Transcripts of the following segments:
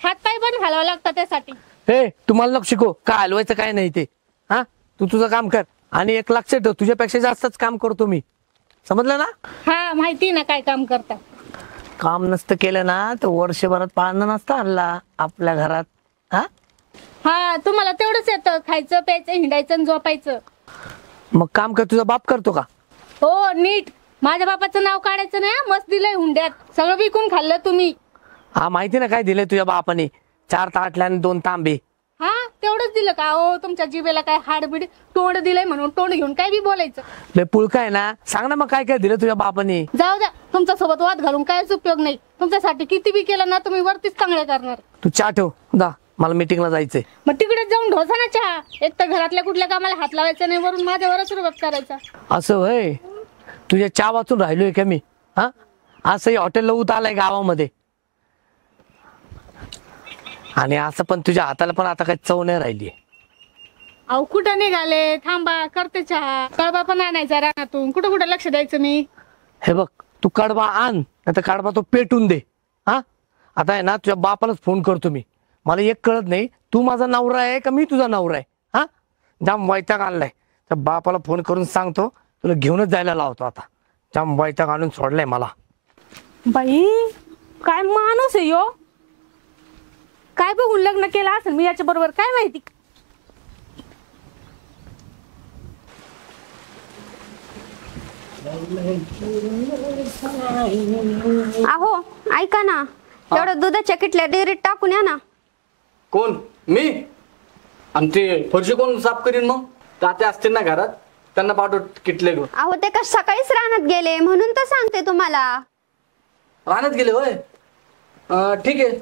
हात पाय पण घालावं लागतं त्यासाठी. हे तुम्हाला नको शिकू काय हलवायचं काय नाही ते. हा तू तुझं काम कर आणि एक लक्षात ठेव तुझ्यापेक्षा जास्तच काम करतो मी, समजलं ना. हा माहिती ना काय काम करता. काम नसतं केलं ना तर वर्षभरात पाळणं नसतं आणला आपल्या घरात. हा हा तुम्हाला तेवढंच येतं, खायचं प्यायचं हिंडायचं आणि झोपायचं. मग काम कर, तुझा बाप करतो का? हो नीट, माझ्या बापाचं नाव काढायचं नाही हा. मस्त दिलंय हुंड्यात, सगळं विकून खाल्लं तुम्ही. हा माहिती ना काय दिलंय तुझ्या बापाने, 4 ताटल्या आणि 2 तांबे. हा तेवढंच दिलं का? हो तुमच्या जिभेला काय हाडबीड तोंड दिलंय म्हणून तोंड घेऊन काय बी बोलायचं. लय पुळका आहे ना, सांग ना मग काय काय दिलं तुझ्या बापाने. जाऊ द्या, तुमच्या सोबत वाद घालून काहीच उपयोग नाही. तुमच्यासाठी किती बी केलं ना तुम्ही वरतीच चांगले करणार. तू चहा ठेव जा, मला मीटिंगला जायचंय. मग तिकडे जाऊन ढोसा ना चहा. एक तर घरातल्या कुठल्या कामाला हात लावायचा नाही, वरून माझ्यावरच रुबाब करायचा. असं होय, तुझ्या चहा वाचून राहिलोय का मी? हा असंही हॉटेल लवत आलाय गावामध्ये, आणि असं पण तुझ्या हाताला पण आता काही चव नाही राहिली. अहो कुठं निघाले, थांबा करते चहा. कळबा पण आणायचा रानातून, कुठं कुठं लक्ष द्यायचं मी. हे बघ तू कडबा आण नाही तर कडबा तो पेटून दे. हा आता आहे ना तुझ्या बापालाच फोन करतो मी. मला एक कळत नाही, तू माझा नवरा आहे का मी तुझा नवरा आहे. हा जाम वैताग आणलाय, त्या बापाला फोन करून सांगतो तुला घेऊनच जायला लावतो. आता जाम वैताग आणून सोडलाय मला. बाई काय माणूस आहे यो, काय बघून लग्न केलं असेल मी याच्या बरोबर काय माहिती. अहो ऐका ना, तेवढं दुधाच्या किटल्या डेअरीत टाकून या ना. कोण? मी? आणि ते फरशी कोण साफ करीन मग? तात्या असतील ना घरात, त्यांना पाठव किटले घेऊन. अहो ते का सकाळीच रानात गेले म्हणून तर सांगते तुम्हाला. राहण्यात गेले होय? ठीक आहे,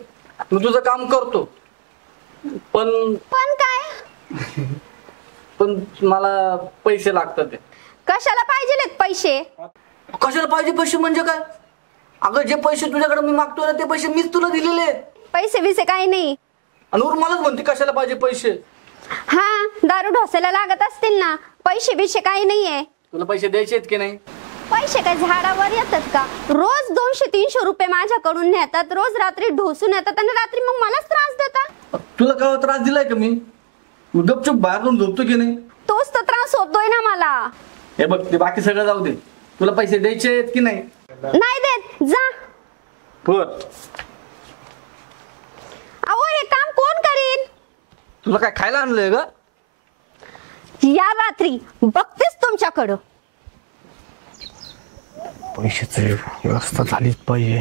मी तुझं काम करतो, पण काय पण मला पैसे लागतात. ते कशाला पाहिजे पैसे? कशाला पाहिजे पैसे म्हणजे काय? अगं जे पैसे तुझ्याकडे मी मागतोय ना ते पैसे मीच तुला दिलेले. पैसे विसे काही नाही. आणि वर मलाच म्हणते कशाला पाहिजे पैसे. हा दारू ढोसायला लागत असतील ना, पैसे बिशे काही नाहीये. तुला पैसे द्यायचे आहेत की नाही? पैसे काय झाडावर येतात का? रोज 200-300 रुपये माझ्याकडून नेतात, रोज रात्री ढोसून येतात आणि रात्री मग मलाच त्रास देतात. तुला काय त्रास दिलाय का मी? गपचूप बाहेर जाऊन झोपतो की नाही? तोच तर त्रास होतोय ना मला. हे बघ ते बाकी सगळं जाऊ दे, तुला पैसे द्यायचे आहेत की नाही? नाही देत, जा. बर. अहो हे काम कोण करीन? तुला काय खायला आणलंय ग? या रात्री बघतेस तुमच्याकडं. पैशाची व्यवस्था झालीच पाहिजे.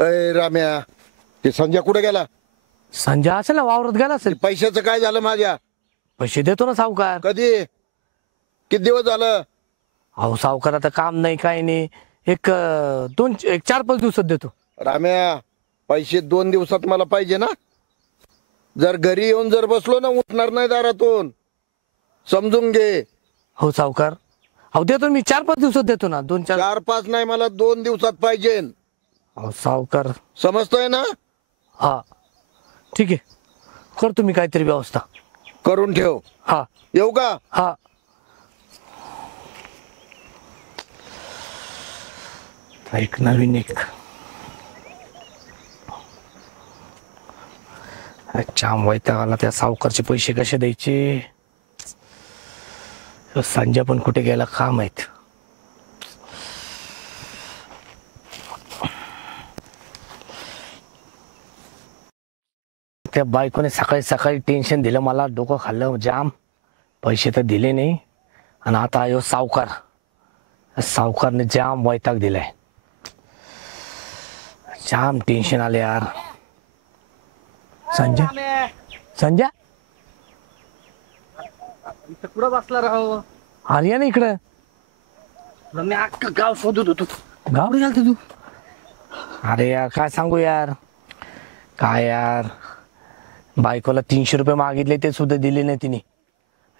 अय राम्या, ते संजय कुठे गेला? संजय असेल ना वावरत गेला असेल. पैशाचं काय झालं माझ्या? पैसे देतो ना सावकार. कधी? किती दिवस झालं? अहो सावकार आता काम नाही काय नाही, एक 4-5 दिवसात देतो. राम्या पैसे 2 दिवसात मला पाहिजे ना. जर घरी येऊन जर बसलो ना उठणार नाही दारातून, समजून घे. हो सावकार, अहो देतो मी 4-5 दिवसात देतो ना. 2-4 4-5 नाही, मला 2 दिवसात पाहिजे. अहो सावकार. समजतोय ना? हा ठीक आहे, करतो मी काहीतरी व्यवस्था. करून ठेव. हा येऊ का? हा. एक नवीन एक जाम वैताग आला. त्या सावकारचे पैसे कसे द्यायचे? संजय पण कुठे गेला काय माहित. त्या बायकोने सकाळी सकाळी टेन्शन दिलं मला, डोकं खाल्लं जाम. पैसे तर दिले नाही आणि आता आयो सावकार. सावकारने जाम वैताग दिलाय, जाम टेन्शन आले यार. संजय संजय कुठं बसला राव? आलिया ना इकडं. मी अख्खं गाव शोधत होतो. गाव गेलतो तू? अरे यार काय सांगू यार, काय यार बायकोला 300 रुपये मागितले ते सुद्धा दिले नाही तिने.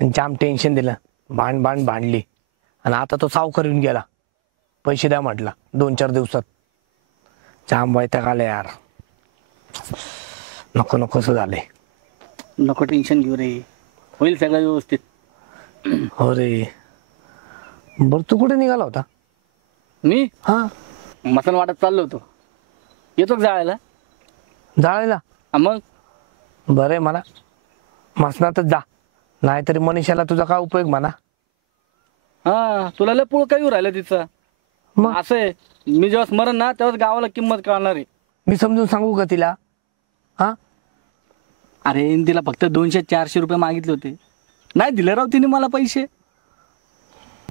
जाम टेन्शन दिलं, भांडली. आणि आता तो सावकार येऊन गेला, पैसे द्या म्हटला 2-4 दिवसात. जाम वैताग आले यार, नको असं झाले. नको टेन्शन घेऊ रे. होईल सगळं व्यवस्थित. अरे बर, तू कुठे निघाला होता? मी हा, मसन वाटत चाललो होतो. येतो का जायला? जाळायला? मग बरं आहे म्हणा, मसनातच जा, नाहीतरी मनीषाला तुझा काय उपयोग म्हणा. हा, तुला लय पुढं काही राहिलं तिचं. मग असं आहे, मी जेव्हा स्मरण ना तेव्हाच गावाला किंमत कळणार आहे. मी समजून सांगू का तिला? हा, अरे तिला फक्त 200-400 रुपये मागितले होते, नाही दिले राव तिने मला पैसे.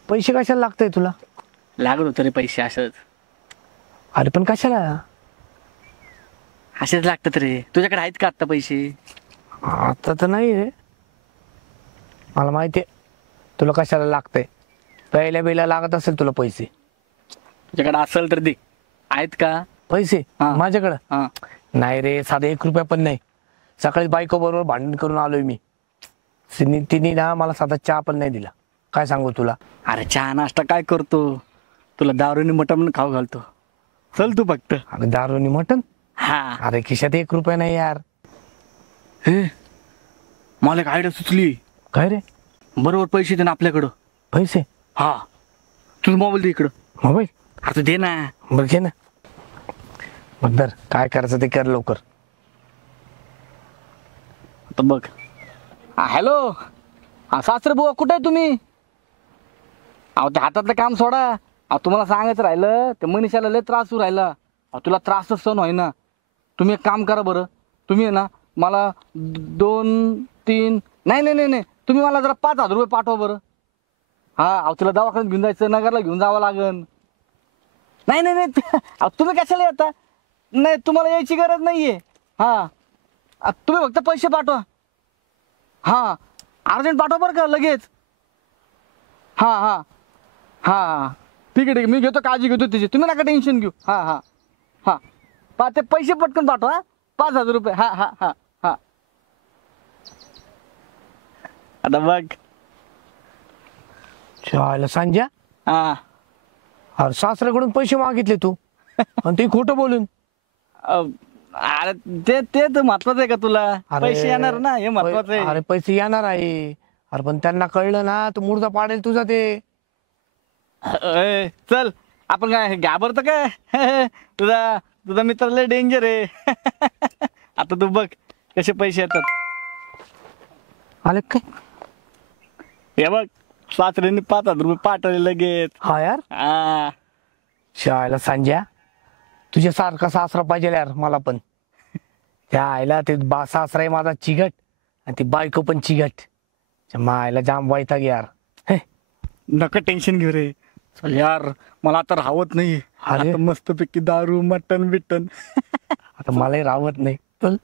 पैसे कशाला लागतंय तुला? लागत होते रे पैसे असंच. अरे पण कशाला? असेच लागतात रे. तुझ्याकडे आहेत का आत्ता पैसे? आता तर नाही रे, मला माहिती आहे तुला कशाला लागतंय. पहिल्या बेला लागत असेल तुला पैसे. तुझ्याकडे असेल तर दे. आहेत का पैसे? हा. माझ्याकडं हा? नाही रे, साधा 1 रुपया पण नाही. सकाळी बायको बरोबर भांडण करून आलोय मी. तिने ना मला साधा चहा पण नाही दिला. काय सांगू तुला? अरे चहा नाश्ता काय करतो, तुला दारूनी मटण खाऊ घालतो. चल तू फक्त. अरे दारूनी मटन? हा. अरे खिशात 1 रुपया नाही यार. हे मला एक आयडिया सुचली. काय रे? बरोबर पैसे दे ना आपल्याकडं. पैसे? हा, तुझं मोबाईल दे इकडं. मोबाईल? अरे तू दे ना. बरं घे ना. बघ धर, काय करायचं ते कर लवकर. आता बघ. हॅलो, हा सासरे बुवा कुठे आहे तुम्ही? अहो ते हातातलं काम सोडा. अहो तुम्हाला सांगायचं राहिलं, ते मनीषाला लय त्रास होऊ राहिला. अहो तुला त्रासच सहन होई ना. तुम्ही एक काम करा बरं, तुम्ही आहे ना मला 2-3 नाही तुम्ही मला जरा 5,000 रुपये पाठवा बरं. हा, अहो तुला दवाखान्यात घेऊन जायचं, नगरला घेऊन जावं लागन. नाही अहो तुम्ही कशाला येता? नाही, तुम्हाला यायची गरज नाहीये. हा, तुम्ही फक्त पैसे पाठवा. हा, अर्जंट पाठवा बरं का लगेच. हा हा हा, ठीक आहे मी घेतो, काळजी घेतो त्याची, तुम्ही नका टेन्शन घेऊ. हा हा हा, ते पैसे पटकन पाठवा. 5,000 रुपये. हा हा हा हा. आता बघ. चालेल संजय. हा, अरे सासऱ्याकडून पैसे मागितले तू आणि ते खोटं बोलून. अरे ते तर महत्वाचं आहे का तुला? अरे, पैसे येणार ना, हे महत्वाचं आहे. अरे पैसे येणार आहे. अरे पण त्यांना कळलं ना तर मुर्दा पाडेल तुझा ते. चल आपण काय घाबरतो काय? तुझा मित्र लय डेंजर आहे. आता तू बघ कसे पैसे येतात. आले काय? हे बघ, सासऱ्यांनी 5,000 रुपये पाठवले लगेच. हा यार. हा, शाळेला संजय, तुझ्या सारखा सासरा पाहिजे यार मला पण. त्या आईला ते सासरा आहे माझा चिगट आणि ती बायको पण चिगट. मायला जाम वैताग यार. हे, नका टेन्शन घेऊ रे. चल यार, मला आता राहत नाही. अरे. आता मस्तपैकी दारू मटन बिटन. आता मलाही राहत नाही. चल.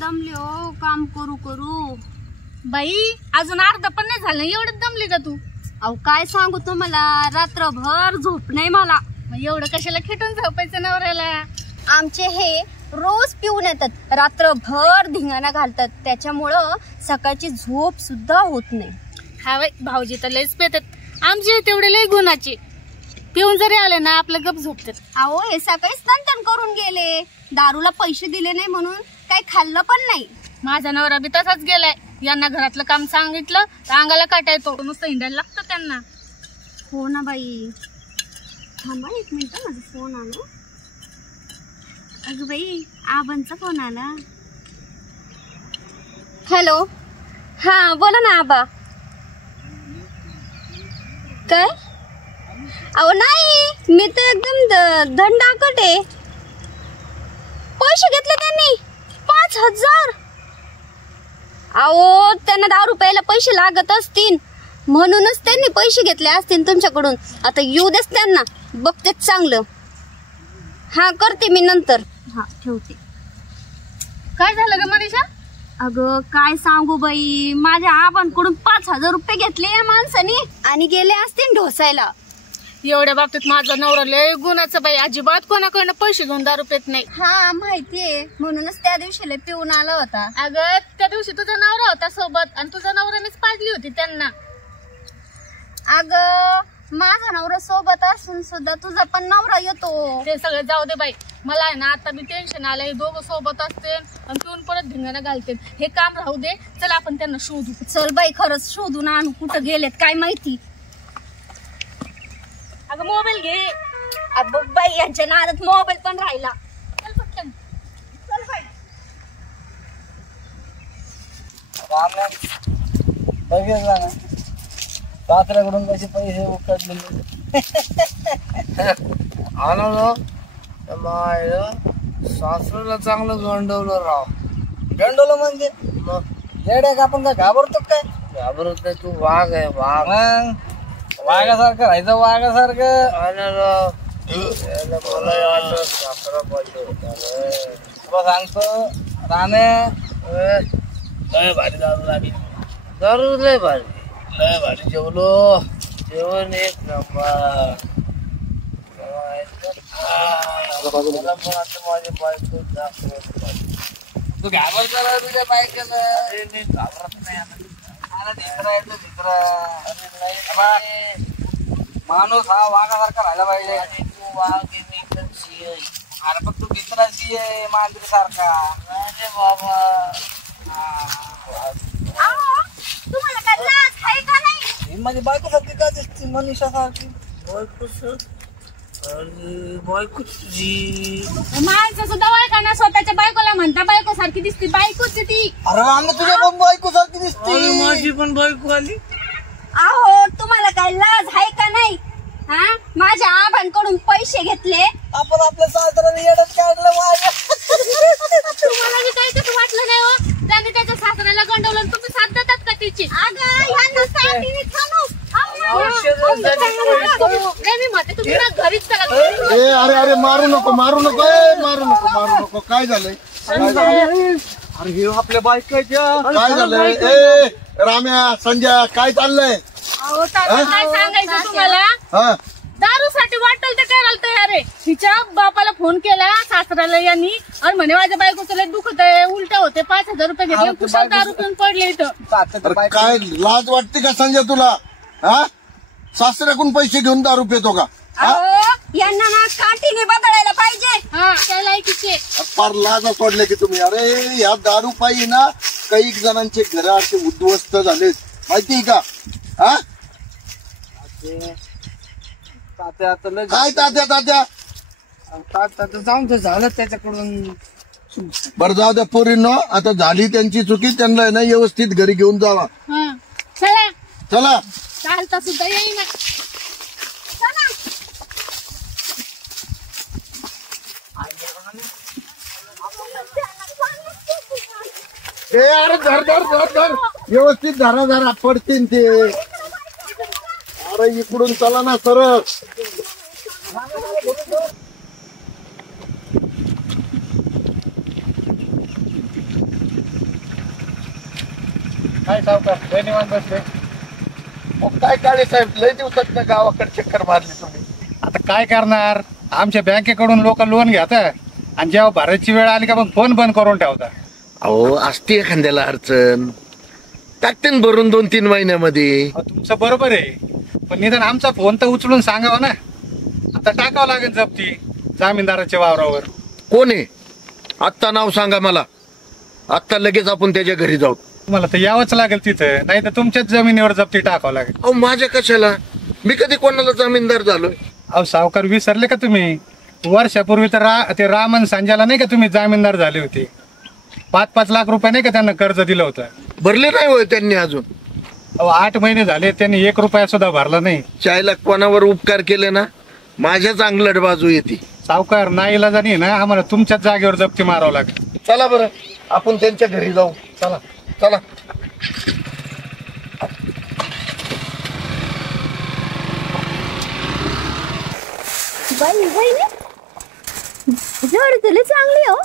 दमले हो काम करू करू. बाई अजून अर्धा पण नाही झालं, एवढं दमली का तू? अहो काय सांगू तुम्हाला, रात्रभर झोप नाही मला. मग एवढं कशाला खिटून झोपायचं नवऱ्याला? आमचे हे रोज पिऊन येतात, रात्रभर धिंगाणा घालतात, त्याच्यामुळं सकाळची झोप सुद्धा होत नाही. हा बाई, भाऊजी तर लयच पेतात. आमचे तेवढे लय गुणाचे. पिऊन जरी आले ना आपलं गप झोपतात. अहो हे सकाळीच तन करून गेले, दारूला पैसे दिले नाही म्हणून काही खाल्लं पण नाही. माझा नवरा बी तसाच गेलाय. यांना घरातलं काम सांगितलं तर अंगाला काटा येतो, नुसतं हिंडायला लागतं त्यांना. हो ना बाई, थांबा 1 मिनिट, माझा फोन आला. अगं बाई, आबांचा फोन आला. हॅलो, हा बोला ना आबा. काय? अहो नाही, मी तर एकदम धंडाकट आहे. पैसे घेतले त्यांनी 5,000. अहो त्यांना दारू प्यायला पैसे लागत असतील म्हणूनच त्यांनी पैसे घेतले असतील तुमच्याकडून. आता येऊ देस त्यांना, बघतेच चांगलं. हा करते मी नंतर. हा ठेवते. काय झालं ग मनीषा? अगं काय सांगू बाई, माझ्या आबांकडून 5,000 रुपये घेतले या माणसाने आणि गेले असतील ढोसायला. एवढ्या बाबतीत माझा नवरा लय गुणाचा बाई, अजिबात कोणाकडनं पैसे घेऊन दारू पेत नाही. हा माहितीये, म्हणूनच त्या दिवशी लय पिऊन आला होता. अगं त्या दिवशी तुझा नवरा होता सोबत आणि तुझ्या नवऱ्यानेच पाजली होती त्यांना. अगं माझा नवरा सोबत असून सुद्धा तुझा पण नवरा येतो. ते सगळं जाऊ दे बाई. मला आहे ना आता मी टेन्शन आलंय. दोघं सोबत असते आणि पिऊन परत धिंगाणा घालते. हे काम राहू दे. चल आपण त्यांना शोधू. चल बाई, खरंच शोधून आणू. कुठं गेलेत काय माहिती. अगं मोबाईल घे. अगं बाई, यांच्या नादात मोबाईल पण राहिला. चल पटकन. चल बाई. बघितलं ना सासऱ्याकडून कसे पैसे उकडलेले. आलो सासऱ्याला चांगलं गंडवलं राव. गंडवलं म्हणजे येड्या का आपण काय घाबरतो काय? घाबरत नाही, तू वाघ आहे वाघ. मग वाघासारखं राहायचं वाघासारखं. मला याचं सासरा पाहिजे होता रे. तुला सांगतो राणे लय भारी दारू लागली. दारू लय भारी जेवलो. जेवण एक नंबर. मला पण आता माझ्या बायको दाखवत. तू घाबरतो ना तुझ्या बायकाला. मी घाबरत नाही आता. माणूस हा वाघासारखा राहायला पाहिजे. तू वाघ मी पण सिंह. अरे पण तू भित्राची आहे मांजरी सारखा. अरे बाबा अहो, तुम्हाला काय लाज आहे का नाही? ही माझी बायको सारखी का दिसते? मनीषा सारखी. बायको तुझी. माणसं सुद्धा ओळखा ना स्वतःच्या बायकोला म्हणता बायको सारखी दिसते. बायकोच आहे ती. अरे राणे तुझ्या पण बायको सारखी दिसते. माझी पण बायको आली. अहो, तुम्हाला काय लाज आहे का नाही? हा, माझ्या आबांकडून पैसे घेतले. आपण आपल्या सासऱ्याने येडत काढलं माझ्या. तुम्हाला बी काही कसं वाटलं नाही हो? त्याने त्याच्या सासऱ्याला गंडवलं आणि तुम्ही साथ देतात का तिची? अगं, ह्यांना साथीने थांबव. नाही, मी म्हणते तुम्ही ना घरीच चला. ए अरे मारू नको मारू नको. काय झालंय? अरे हे आपल्या बायकाच्या. काय झालंय? ए राम्या, संजय, काय चाललंय? अहो तात्या, काय सांगायचं तुम्हाला? हा, दारूसाठी वाटल तर करायला तयार आहे. तिच्या बापाला फोन केला सासऱ्याला यांनी आणि म्हणे माझ्या बायकोचं लय दुखत आहे, उलट्या होते, 5,000 रुपये घेतले, कुशाल दारू पिऊन पडले इथं. अरे काय लाज वाटते का संजय तुला? हा, सासऱ्याकडून पैसे घेऊन दारू पितो का? अहो, यांना ना काठीने बदलायला पाहिजे. हा, त्या लायकीचे. फार लाज वाटले की तुम्ही. अरे या दारू पायी ना काही जणांचे घर असे उद्ध्वस्त झाले माहिती का? हा, काय तात्या जाऊन तर झालं त्याच्याकडून. बरं जाऊ द्या पोरींनो, आता झाली त्यांची चुकी. त्यांना आहे ना व्यवस्थित घरी घेऊन जावा. हा, चला. चला. चालता सुद्धा येईना. ए अरे धर व्यवस्थित धरा पडतील ते. अरे इकडून चला ना सरळ. काय सावकार धन्यवाद बसले. काय काळे साहेब, लय दिवसात ना गावाकडे चक्कर मारली तुम्ही. आता काय करणार, आमच्या बँकेकडून लोक लोन घेतात आणि जेव्हा भरायची वेळ आली का मग फोन बंद करून ठेवतात. अहो असते एखाद्याला अडचण, टाकते भरून 2-3 महिन्यामध्ये. अहो, तुमचं बरोबर आहे, पण निदान आमचा फोन तर उचलून सांगावा ना. आता टाकावं लागेल जप्ती जामीनदाराच्या वावरावर. कोण आहे? आत्ता नाव सांगा मला. आत्ता लगेच आपण त्याच्या घरी जाऊ. तुम्हाला तर यावंच लागेल तिथं, नाही तर तुमच्याच जमिनीवर जप्ती टाकावं लागेल. अहो माझ्या कशाला? मी कधी कोणाला जामीनदार झालोय? अहो सावकार विसरले का तुम्ही? वर्षापूर्वी तर ते रामन सांजाला नाही का तुम्ही जामीनदार झाले होते. 5-5 लाख रुपये नाही का त्यांना कर्ज दिलं होतं. भरले नाही होय त्यांनी अजून? अहो 8 महिने झाले, त्यांनी 1 रुपया सुद्धा भरला नाही. चायला कोणावर उपकार केले ना, माझ्याच अंगलट बाजू येते. सावकार नाईलाजाने ना आम्हाला तुमच्याच जागेवर जप्ती मारावं लागेल. चला बरं आपण त्यांच्या घरी जाऊ. चला चला. बाई जोडी तुला चांगली हो,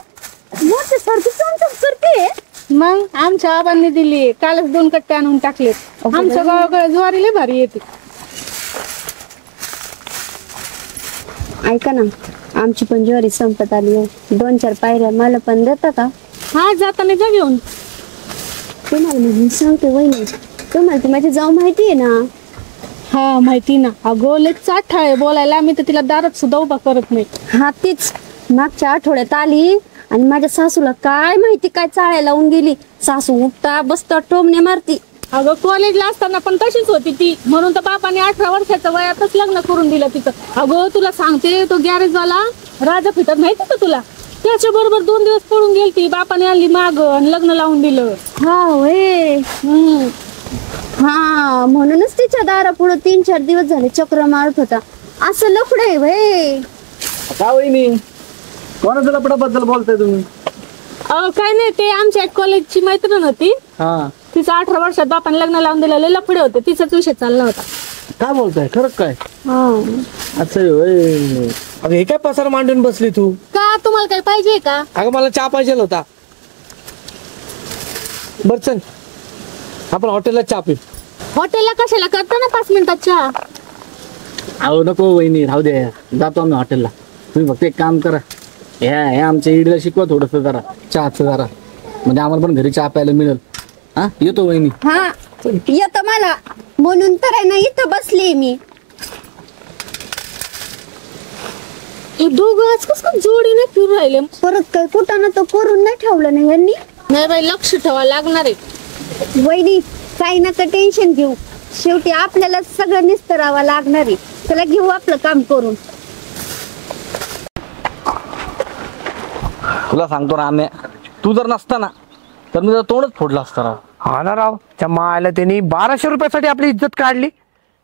मोठं सारखी चमचम करते. मग आमच्या आबांनी दिली, कालच 2 कट्टे आणून टाकले. आमच्या गावाकडे ज्वारी लय भारी येते. ऐका ना, आमची पण ज्वारी संपत आली आहे. 2-4 पायऱ्या मला पण देता का? हा, जाताना जा घेऊन. तुम्हाला मी सांगते वहिनी, तुम्हाला ती माझी जाऊ माहिती आहे ना. हा माहिती ना, अगो लय चाठा आहे बोलायला. मी तर तिला दारात सुद्धा उभा करत नाही. हा तीच मागच्या आठवड्यात आली आणि माझ्या सासूला काय माहिती काय चाळ्या लावून गेली. सासू उठता बसता टोमणे मारती. अगं कॉलेजला असताना पण तशीच होती ती, म्हणून तर बापाने 18 वर्षाच्या वयातच लग्न करून दिलं तिचं. अगं तुला सांगते, तो गॅरेजवाला राजा फिटर माहिती का तुला, त्याच्या बरोबर 2 दिवस पळून गेलती. बापाने आणली माग आणि लग्न लावून दिलं. हा होय. हा म्हणूनच तिच्या दारापुढे 3-4 दिवस झाले चक्र मारत होता. असं लफडे व्हय. का वहिनी कोणाच्या लपडाबद्दल बोलताय तुम्ही? काय नाही, ते आमच्या एक कॉलेजची मैत्रीण होती. हा तिचं 18 वर्षात बापाने लग्न लावून दिलं. लय लफडे होते, तिचाच विषय चालला होता. काय बोलताय, खरं काय? असं अगं हे काय पसार मांडून बसली तू? का तुम्हाला काही पाहिजे का? अगं मला चहा पाहिजे होता. बर चल आपण हॉटेलला चहा पिऊ. हॉटेलला कशाला, करता ना 5 मिनिटात चहा. अहो नको वहिनी, राहू दे, जातो आम्ही हॉटेलला. तुम्ही फक्त एक काम करा, हे आमच्या इडीला शिकवा थोडस जरा चहाचं जरा, म्हणजे आम्हाला पण घरी चहा प्यायला मिळेल. हा येतो वहिनी. हा येत मला म्हणून तर आहे ना इथं बसली मी. दोघं आज कसं जोडीने फिरून राहिले. परत काय कुठं ना तो करून नाही ठेवलं नाही यांनी. नाही बाई, लक्ष ठेवा लागणार आहे. वहिनी काही नका टेन्शन घेऊ, शेवटी आपल्याला सगळं निस्तरावं लागणार आहे. त्याला घेऊ आपलं काम करून. तुला सांगतो ना आम्ही, तू जर नसता ना तर मी तोंडच फोडलं असतं राव. हा ना राव, त्या मायला त्यांनी 1200 रुपयासाठी आपली इज्जत काढली.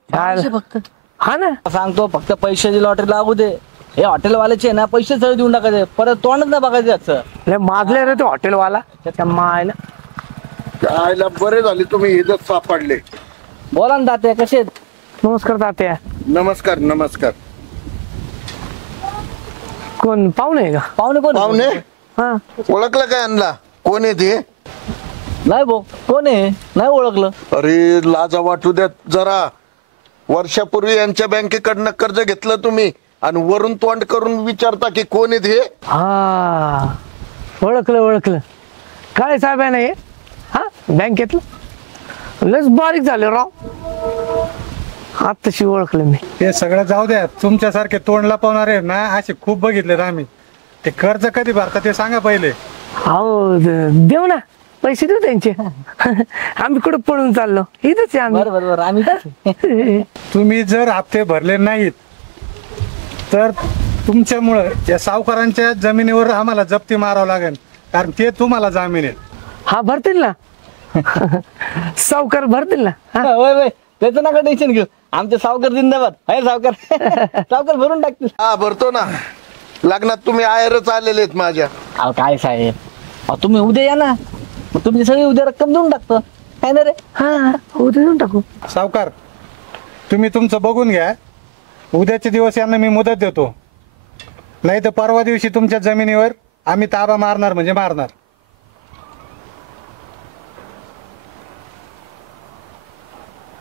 फक्त हा ना, सांगतो, फक्त पैशाची लॉटरी लागू दे. हे हॉटेलवाल्याचे ना पैसे सगळे देऊन टाकायचे, परत तोंडच नाही बघायचं याचं. लय माजले रे ते हॉटेलवाला त्या मायला. जायला बरे झाले तुम्ही इज्जत सापडले. बोला ना तात्या, कसे आहेत? नमस्कार तात्या. नमस्कार नमस्कार. कोण पाहुणे आहे का? पाहुणे कोण आहे? पाहुणे हा ओळखलं काय आणला? कोण आहे ते? नाही भाऊ, कोण आहे? नाही ओळखलं. अरे लाजा वाटू द्यात जरा. वर्षापूर्वी यांच्या बँकेकडनं कर्ज घेतलं तुम्ही आणि वरून तोंड करून विचारता की कोण आहे ते? हा ओळखलं. काय साहेब आहे ना हे? हा बँकेतलं लस बारीक झाले राव. आत्ताशी ओळखलं मी. ते सगळं जाऊ द्या, तुमच्यासारखे तोंड लपवणारे ना असे खूप बघितलेत आम्ही. ते कर्ज कधी भरता ते सांगा पहिले. हो देऊ ना, पैसे देऊ त्यांचे. आम्ही कुठं पळून चाललो, इथंच आहे आम्ही. बरोबर आम्ही तुम्ही जर हप्ते भरले नाहीत तर तुमच्यामुळं त्या सावकारांच्या जमिनीवर आम्हाला जप्ती मारावं लागेल, कारण ते तुम्हाला जामीन आहेत. हा भरतील ना. सावकार भरतील ना. हा? वय वय त्याचं नका टेन्शन घेऊ, आमचे सावकार जिंदाबाद आहे. सावकार सावकार भरून टाकतील. हा भरतो ना. लग्नात तुम्ही आयरच आलेले आहेत माझ्या. अहो काय साहेब, अहो तुम्ही उद्या या ना, मग तुमची सगळी उद्या रक्कम देऊन टाकतो. काय ना रे? हा उद्या देऊन टाकू. सावकार तुम्ही तुमचं बघून घ्या. उद्याचे दिवस यांना मी मुदत देतो, नाही तर परवा दिवशी तुमच्या जमिनीवर आम्ही ताबा मारणार म्हणजे मारणार.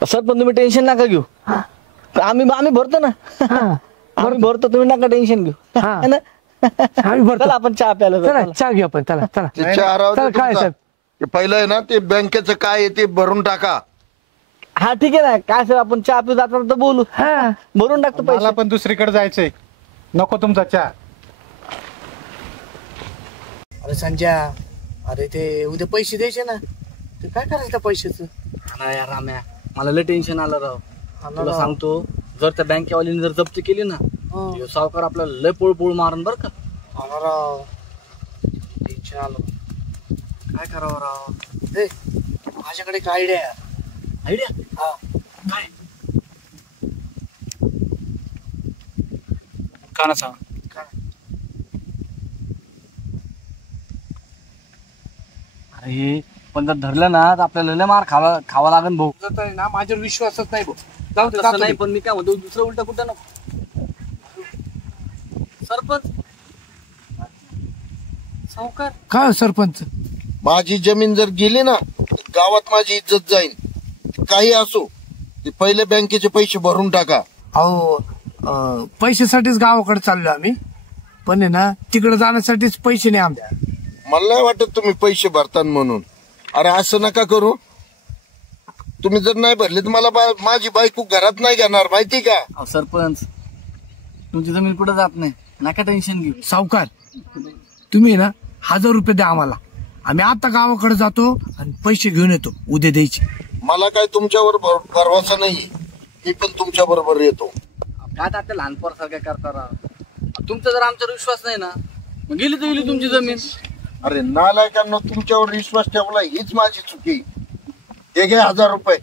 सर पण तुम्ही टेन्शन नका घेऊ, आम्ही भरतो ना. आम्ही भरतो, तुम्ही नका टेन्शन घेऊ. हा. है ना? आम्ही भरतो. चला आपण चहा प्यायला चला जाऊ. चहा घेऊ आपण. चला चला ते चहा राहू दे चला काय तुमचा. साहेब. ते पहिलं आहे ना, ते बँकेचं काय आहे ते भरून टाका. हा ठीक आहे ना, काय सर आपण चहा पिऊ जाताना तर बोलू. हा भरून टाकतो मला पैसे. पण दुसरीकडे जायचंय, नको तुमचा चहा. अरे संजय, अरे ते उद्या पैसे द्यायचे ना, ते काय करायचं त्या पैशाचं? हा ना यार राम्या, मला लय टेन्शन आलं राव. ना तुला राव. सांगतो, जर त्या बँकेवालीने जर जप्ती केली ना, ह्यो सावकार आपल्याला लय पोळ मारन बर का. राव टेन्शन आलं. काय करावं राव? ए माझ्याकडे एक आयडिया आहे. आयडिया हा काय? का ना सांग. अरे पण जर धरलं ना तर आपल्याला लय मार खावा लागेल भाऊ. ना माझ्यावर विश्वासच नाही भाऊ. जाऊ दे, तसं जातो नाही, मी. पण मी काय म्हणतो, दुसरं उलट कुठं नको. सरपंच सावकार काय सरपंच? माझी जमीन जर गेली ना, गावात माझी इज्जत जाईल. काही असो, ते पहिले बँकेचे पैसे भरून टाका. अहो पैशासाठीच गावाकडे चाललो आम्ही, पण आहे ना तिकडे जाण्यासाठीच पैसे नाही आमच्या. मला नाही वाटत तुम्ही पैसे भरतान म्हणून. अरे असं नका करू. तुम्ही जर नाही भरले तर मला माझी बायको घरात नाही घेणार माहिती का? अहो सरपंच, तुमची जमीन कुठं जात नाही, नका टेन्शन घेऊ. सावकार तुम्ही ना 1000 रुपये द्या आम्हाला, आम्ही आता गावाकडे जातो आणि पैसे घेऊन येतो उद्या द्यायचे. मला काय तुमच्यावर भरवसा नाही, मी पण तुमच्या बरोबर येतो. काय आता लहानपोर सारखं करता राव. तुमचा जर आमच्यावर विश्वास नाही ना, मग गेली तर गेली तुमची जमीन. अरे नालायकांनो, तुमच्यावर विश्वास ठेवला हीच माझी चुकी. हे घे 1000 रुपये.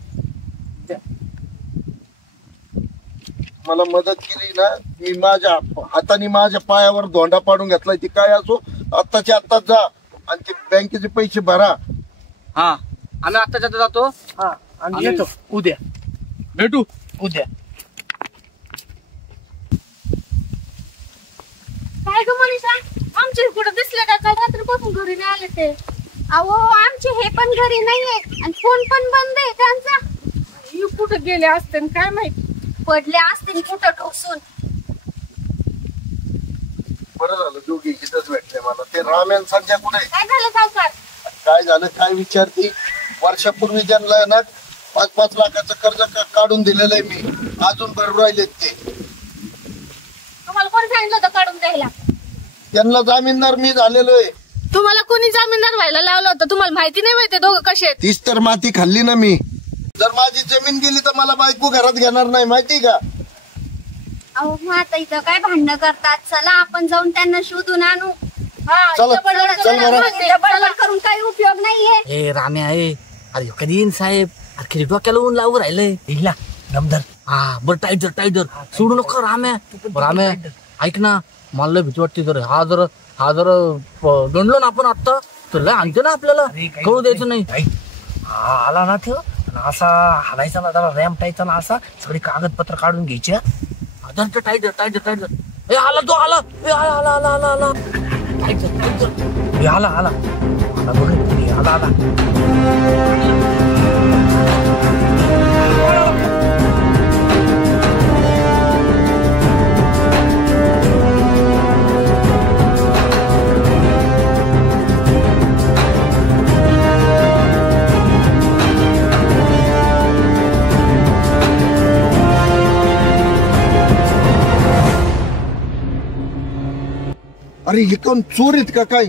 मला मदत केली ना, मी माझ्या हाताने माझ्या पायावर धोंडा पाडून घेतलाय. ती काय असो, आत्ताच्या आत्ताच जा आणि ते बँकेचे पैसे भरा. हा, आम्ही आत्ताच्या आता जातो. हा आणि येतो उद्या, भेटू उद्या. काय ग मनीषा, आमचे कुठं दिसले का? काय रात्रीपासून घरी नाही आले ते? अहो आमचे हे पण घरी नाहीये आणि फोन पण बंद आहे त्यांचा. कुठं गेले असते न काय माहित. पडले असतील कुठं ठोकसून. बरं झालं दोघी इथंच भेटले मला. ते राम्यान संजय कुठे? काय झालं सावकार? काय झालं काय विचारती? वर्षापूर्वी त्यांना ना 5-5 लाखाचं कर्ज काढून दिलेलं आहे मी, अजून भरून राहिलेत ते. तुम्हाला कोण सांगितलं होतं काढून द्यायला? त्यांना जामीनदार मी झालेलो आहे. तुम्हाला कोणी जामीनदार व्हायला लावलं होतं? तुम्हाला माहिती नाही माहिती दोघं कसे आहेत? तीच तर माती खाल्ली ना मी. जर माझी जमीन गेली तर मला बायको घरात घेणार नाही माहिती का? अहो मग आता इथं काय भांडणं करतात? चला आपण जाऊन त्यांना शोधून आणू. चला चल बरं. बडबड करून काही उपयोग नाहीये. ए राम्या आहे, अरे कधी येईन साहेब? अरे डोक्याला ऊन लावून राहिलंय. हिला दमदार. हा बरं टाईट जर सोडू नको राम्या. राम्या ऐक ना, मला लय भीती वाटते. जर हा जर गणलो ना आपण आता तर लय आणते ना आपल्याला, कळू द्यायचं नाही. हा आला ना तो असा हालायचा ना, जरा रॅम्प टायचा ना, असा सगळी कागदपत्र काढून घ्यायचे. टाईट ए आला तो आला. ए आला टाईट आला बघ आला. अरे हे कोण चोर आहेत का काय?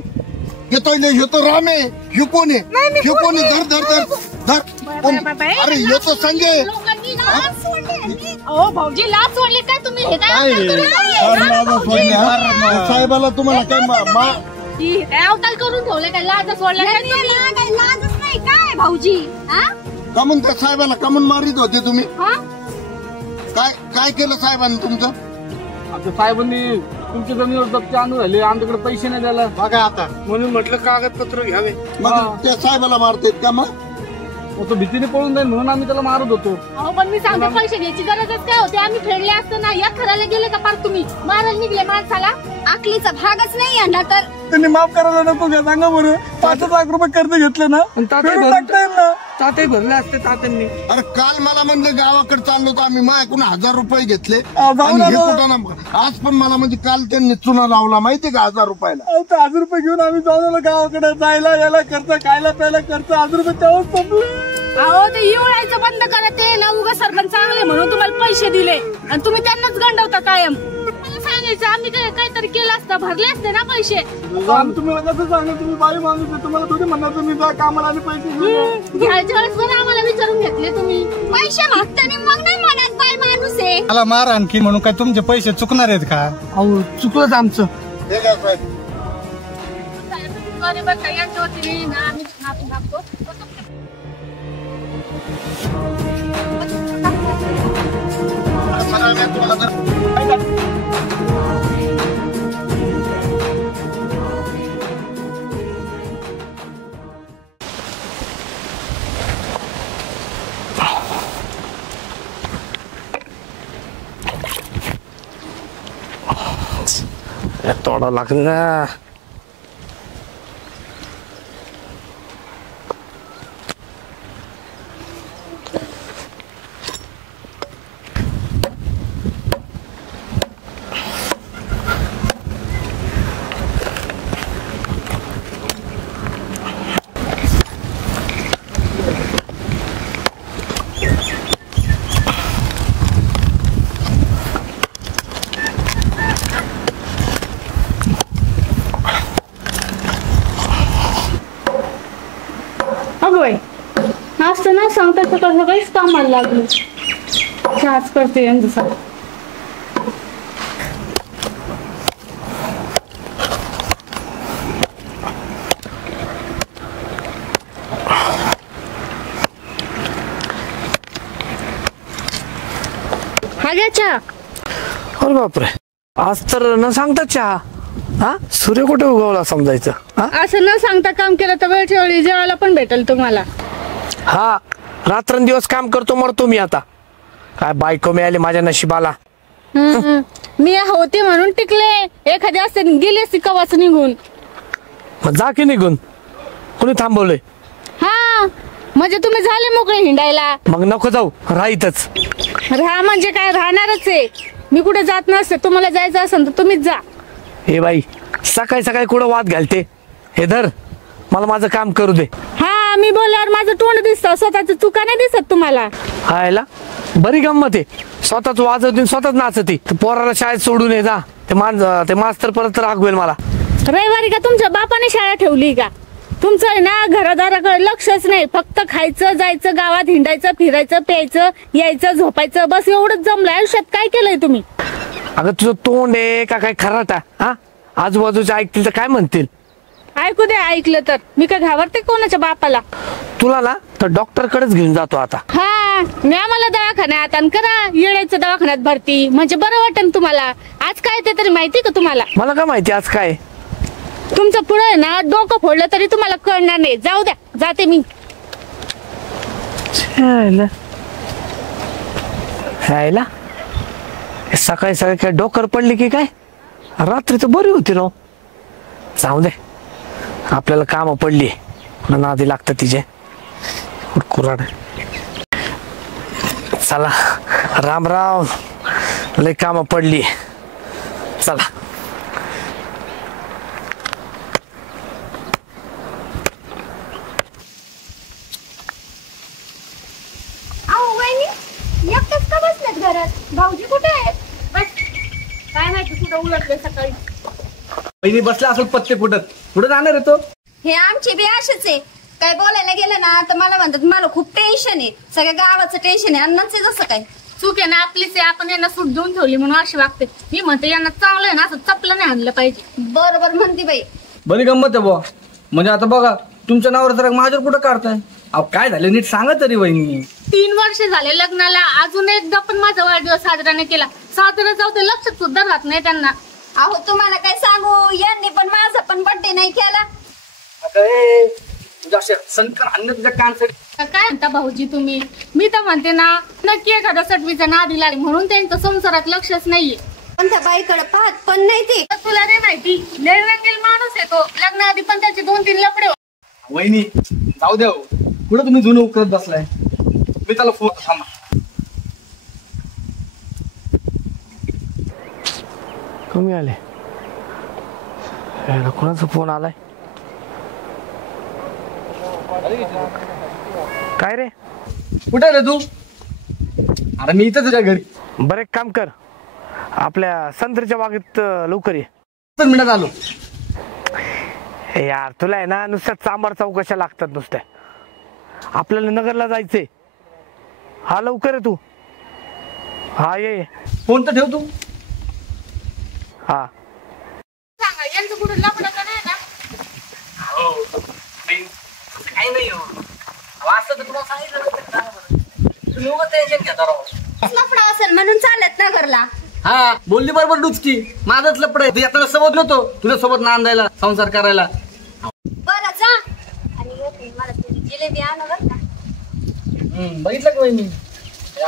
येतोय येतो रामे. हे कोण आहे? हे कोण आहे? धर अरे येतो संजय. लोकांनी लाज सोडली. अहो भाऊजी लाज सोडली काय तुम्ही? हे काय साहेबाला तुम्हाला काय काय अवताल करून ठेवले? काय लाज सोडल्या काय तुम्ही? लाजच नाही काय भाऊजी? का म्हणून त्या साहेबाला का म्हणून मारित होते तुम्ही? हा? काय केलं साहेबांनी तुमचं? आता साहेबांनी तुमच्या जमिनीवर जप्ती आणून राहिले, आमच्याकडे पैसे नाही द्यायला. बघा आता, म्हणून म्हटलं कागदपत्र घ्यावे. मग त्या साहेबाला मारतायत का? मग तो भीतीने पळून जाईल म्हणून आम्ही त्याला मारत होतो. अहो पण मी सांगते, पैसे घ्यायची गरजच काय होती? आम्ही फेडले असतं ना. या खराला गेले का पार तुम्ही मारायला निघले माणसाला? अकलीचा भागच नाही यांना तर. त्यांनी माफ करायला नको का? सांगा बरं. 5 लाख रुपये कर्ज घेतलं ना, फेडून टाकता येईल ना. ताते भरले असते तात्यांनी. अरे काल मला म्हणलं गावाकडे चाललो तर आम्ही माझ्याकडून 1000 रुपये घेतले. जाऊन आणि हे आलो. कुठं ना आज पण मला म्हणजे काल त्यांनी चुना लावला माहितीये का 1000 रुपयाला. 1000 रुपये घेऊन आम्ही जाऊन आलो गावाकडे. जायला यायला खर्च, खायला प्यायला खर्च, 1000 रुपये तेव्हाच संपले. अहो ते येऊळायचं बंद करा. ते ना उगा सरपंच चांगले म्हणून तुम्हाला पैसे दिले आणि तुम्ही त्यांनाच गंडवता कायम. मला सांगायचं आम्ही काहीतरी केलं असतं, भरले असते ना पैसे. तुम्हाला कसं सांगा? तुम्ही बाई माणूस आहे, तुम्हाला थोडी म्हणणार तुम्ही जा कामाला आणि पैसे घेऊन. घ्यायच्या वेळेस पण आम्हाला विचारून घेतले तुम्ही. पैसे मागताना मग नाही म्हणत बाय माणूस आहे. मला मार आणखी म्हणून काय तुमचे पैसे चुकणार आहेत का? अहो चुकलंच आमचं. हे काय साहेब? अरे बरं का, यांच्या वतीने ना आम्ही माफी मागतो. तोडा लागेल ना. अगं बाई असतं ना सांगता सकाळ सकाळीच कामाला लागलो. चहाच करते यांचा. हा घ्या चहा. अरे बापरे, आज तर न सांगता चहा. हा, सूर्य कुठे उगवला समजायचं. हा असं न सांगता काम केलं तर वेळच्या वेळी जेवायला पण भेटेल तुम्हाला. हा, रात्रंदिवस काम करतो मरतो मी आता. काय बायको मिळाली माझ्या नशिबाला. मी होते म्हणून टिकले. एखादी असते गेली असती कवाच निघून. मग जा की निघून. कोणी थांबवलंय? हा म्हणजे तुम्ही झाले मोकळे हिंडायला. मग नको जाऊ, राहीतच. राहा म्हणजे काय, राहणारच आहे. मी कुठे जात नसते. तुम्हाला जायचं असेल तर तुम्हीच जा. हे बाई, सकाळी सकाळी कुठं वाद घालते. हे धर, मला माझं काम करू दे. हा, मी बोलल्यावर माझं तोंड दिसतं, स्वतःच चुका नाही दिसत तुम्हाला. हायला बरी गंमत आहे. स्वतःच वाजवते स्वतःच नाचते. पोराला शाळेत सोडून ये जा. ते मास्तर परत रागवेल मला. रविवारी का तुमच्या बापाने शाळा ठेवली का? तुमचं आहे ना घरादाराकडे लक्षच नाही. फक्त खायचं, जायचं, गावात हिंडायचं, फिरायचं, प्यायचं, यायचं, झोपायचं, बस एवढंच जमलं. आयुष्यात काय केलंय तुम्ही? अगं तुझं तोंड आहे का काय खराटा? हा, आजूबाजूचे ऐकतील तर काय म्हणतील? ऐकू दे, ऐकलं तर. मी काय घाबरते कोणाच्या बापाला? तुला ना तर डॉक्टर कडेच घेऊन जातो आता. हा, न्या मला दवाखान्यात आणि करा येण्याचं दवाखान्यात भरती. म्हणजे बरं वाटेल तुम्हाला. आज काय ते तरी माहिती का तुम्हाला? मला काय माहिती आज काय. तुमचं पुढे ना डोकं फोडलं तरी तुम्हाला कळणार नाही. जाऊ द्या, जाते मी. हायला सकाळी सकाळी काय डोकर पडली की काय? रात्री तर बरी होती राव. जाऊ दे, आपल्याला काम पडली. नादी लागतं तिचे कुराड. चला, राम राम. लय काम पडली. चला. एकटेच का बसलेत घरात? भाऊजी कुठे आहेत? काय माहिती कुठं उलटले सकाळी. बहिणी बसल्या असेल पत्ते कुठं कुठं जाणार आहे तो. हे आमचे बी असेच आहे. काय बोलायला गेलं ना तर मला म्हणतात मला खूप टेन्शन आहे. सगळ्या गावाचं टेन्शन आहे. अन्नाचं जसं काय चूक आहे ना आपलीच आहे. आपण यांना सूट देऊन ठेवली म्हणून अशी वागते. मी म्हणते यांना चांगलं आहे ना असं चपलं नाही आणलं पाहिजे. बरोबर म्हणते बाई. बरी गंमत आहे बुवा. म्हणजे आता बघा तुमच्या नावावर जरा माझ्यावर कुठं काढताय? अहो काय झालं नीट सांगा तरी वहिनी. 3 वर्ष झाले लग्नाला, अजून एकदा पण माझा वाढदिवस साजरा नाही केला. साजरा जाऊ ते लक्षात सुद्धा राहत नाही त्यांना. अहो तुम्हाला काय सांगू, यांनी पण माझा पण बर्थडे नाही केला. संकर आणलं तुझ्या कानसाठी. काय म्हणता भाऊजी तुम्ही? मी तर म्हणते ना नक्की एखादा सटवीचा नादी लागली म्हणून त्यांचं संसारात लक्षच नाहीये. पण त्या बाईकडे पाहत पण नाही ते. तुला नाही माहिती, लय वेगळी माणूस आहे तो. लग्नाआधी पण त्याचे 2-3 लफडे होते. वहिनी जाऊ द्या हो. कुठं तुम्ही जुनं उकरत बसलाय? मी त्याला फोन थांबा. कमी आले. कोणाचा फोन आलाय? काय रे? कुठे रे तू? अरे मी इथं तुझ्या घरी. बरं एक काम कर, आपल्या संत्र्याच्या बागेत लवकर ये. 5 मिनिटात आलो. यार तुला आहे ना नुसत्या चांबार चौकशा लागतात नुसत्या. आपल्याला नगरला जायचंय. हा लवकर आहे तू. हा ये. फोन तर ठेव तू. हा सांगा यांचं कुठं लफडं का नाही ना? काही नाही हो. असं तर तुला सांगितलं तुम्ही उगाच टेन्शन घेता राव. लफडा असेल म्हणून चालत ना घरला. हा बोलली बरोबर डुचकी. माझंच लपड आहे. आता सोबत नव्हतो तुझ्या सोबत नांदायला संसार करायला. बरं जा. आणि मला थोडी जिलेबी आणा बरं का. बघितलं का वहिनी?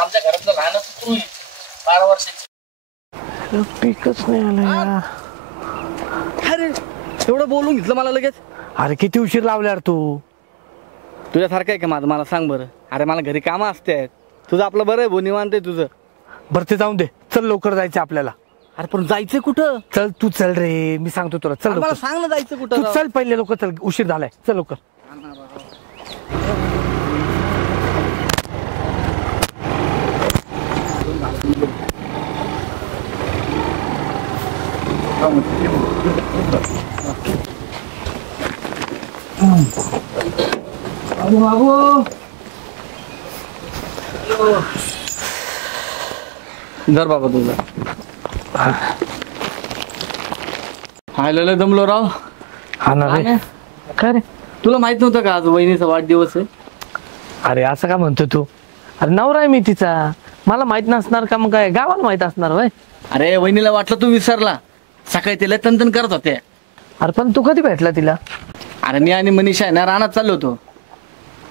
आमच्या घरातलं लहानच तू 12 वर्षाची. पीकच नाही आलं. अरे एवढं बोलून घेतलं मला लगेच. अरे किती उशीर लावला यार तू. तुझ्यासारखं आहे का माझं? मला सांग बरं. अरे मला घरी कामं असते. तुझं आपलं बरं आहे भो, निवांत आहे तुझं. बरं ते जाऊन दे. चल लवकर जायचं आपल्याला. अरे पण जायचंय कुठं? चल तू चल रे, मी सांगतो तुला. चल मला लवकर. सांग ना जायचं तू कुठं. चल पहिले लोक. चल उशीर झालाय. चल लवकर. धर बाबा तुझा. हाय लय दमलो राव. हा ना रे. काय रे? तुला माहित नव्हतं का आज वहिनीचा वाढदिवस आहे? अरे असं का म्हणतो तू? अरे नवरा आहे मी तिचा, मला माहित नसणार का? मग काय गावाला माहित असणार वय? अरे वहिनीला वाटलं तू विसरला. सकाळी तिला तंतन करत होते. अरे पण तू कधी भेटला तिला? अरे मी आणि मनीषा आहे ना रानात चाललो होतो,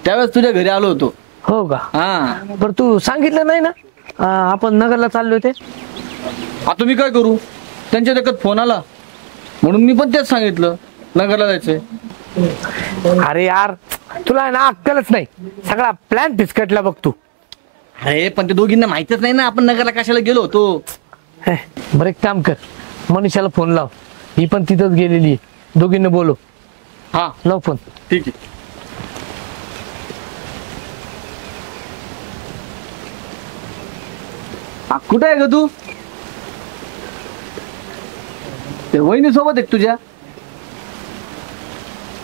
त्यावेळेस तुझ्या घरी आलो होतो. हो का? हा. बरं तू सांगितलं नाही ना आपण नगरला चाललो होते? आता मी काय करू, त्यांच्या देखत फोन आला म्हणून मी पण तेच सांगितलं नगरला जायचंय. अरे यार तुला आहे ना अक्कलच नाही, सगळा प्लॅन फिसकटला बघ तू. अरे पण ते दोघींना माहितच नाही ना आपण नगरला कशाला गेलो होतो. हे, बरं एक काम कर, मनीषाला फोन लाव, ही पण तिथंच गेलेली आहे, दोघींना बोलो. हा लाव फोन. ठीक आहे. कुठे आहे ग तू? ते वहिनी सोबत आहे का तुझ्या?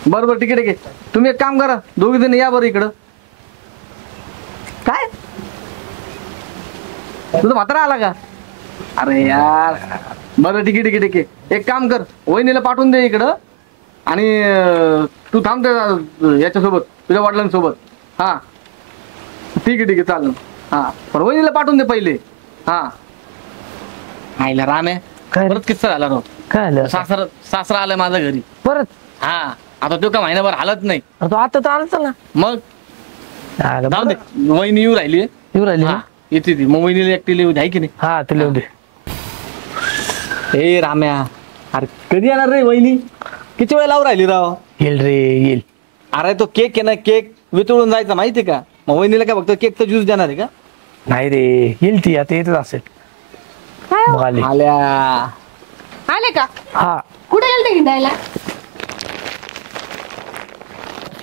बरोबर ठीक आहे ठीक आहे. तुम्ही एक काम करा, दोघी जण या बरं इकडं. काय तुझा म्हातारा आला का? अरे यार बरं ठीक आहे ठीक आहे ठीक आहे. एक काम कर, वहिनीला पाठवून दे इकडं आणि तू थांब याच्यासोबत, तुझ्या वडिलांसोबत. हा ठीक आहे चालेल. हा पण वहिनीला पाठवून दे पहिले. हा आईला राम आहे. काय? परत किस्सा झाला राव. काय आलं सासरा आलाय माझ्या घरी परत? हा. आता तो का महिनाभर हालत नाही. अरे तो आता तर आला चला. मग आलं जाऊ बरं. दे, वहिनी येऊ राहिली. येऊ राहिली ना? येते ती. मग वहिनीला एकटी लिहू आहे की नाही? हा ते लिहून दे. ए राम्या, अरे कधी येणार रे वहिनी? किती वेळ लावून राहिली राव? येईल रे येईल. अरे तो केक आहे ना, केक वितळून जायचा माहिती का? मग वहिनीला काय फक्त केकचा ज्यूस देणार आहे का? नाही रे येईल ती, आता येतच असेल. मग आली. आल्या. आले का? हा कुठे गेलते हिंडायला?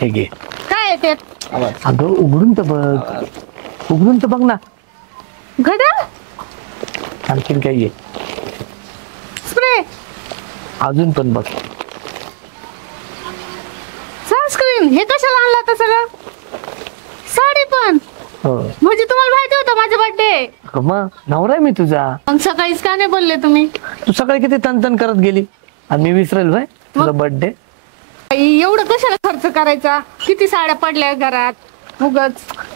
हे घे. काय आहे ते? अगं उघडून तर बघ, उघडून तर बघ ना. घड्याळ? आणखीन काय घे. स्प्रे? अजून पण बघ. सनस्क्रीन? हे कशाला आणलं आता सगळं? साडी पण? हो म्हणजे तुम्हाला माहिती होतं माझा बर्थडे? अगं मग नवरा आहे मी तुझा. मग सकाळीच का नाही बोलले तुम्ही? तू सकाळी किती तनतन करत गेली आणि मी विसरेल भाई तुझा बर्थडे. एवढं कशाला खर्च करायचा? किती साड्या पडल्या घरात उगाच.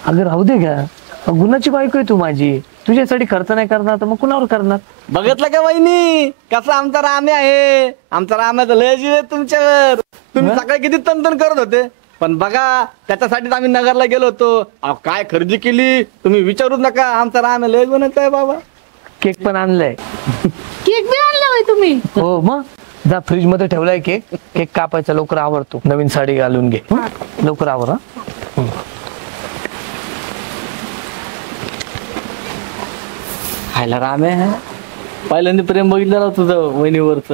अगं राहू दे का, गुणाची बायको आहे तू माझी, तुझ्यासाठी खर्च नाही करणार तर मग कुणावर करणार? बघितलं का वहिनी कसा आमचा रामे आहे? आमचा राम्याचं लय जीव आहे तुमच्यावर. तुम्ही सकाळी किती तंतन करत होते, पण बघा त्याच्यासाठीच आम्ही नगरला गेलो होतो. अहो काय खरेदी केली तुम्ही विचारूच नका. आमचा रामे लय गुणाचा आहे बाबा. केक पण आणलाय. केक बी आणला होय तुम्ही? हो मग जा फ्रीज मध्ये ठेवलाय केक. केक कापायचा लवकर आवरतो, नवीन साडी घालून घे. लवकर आवर. हा खायला रामे पहिल्यांदा प्रेम बघितलं ना तुझं वहिनीवरच.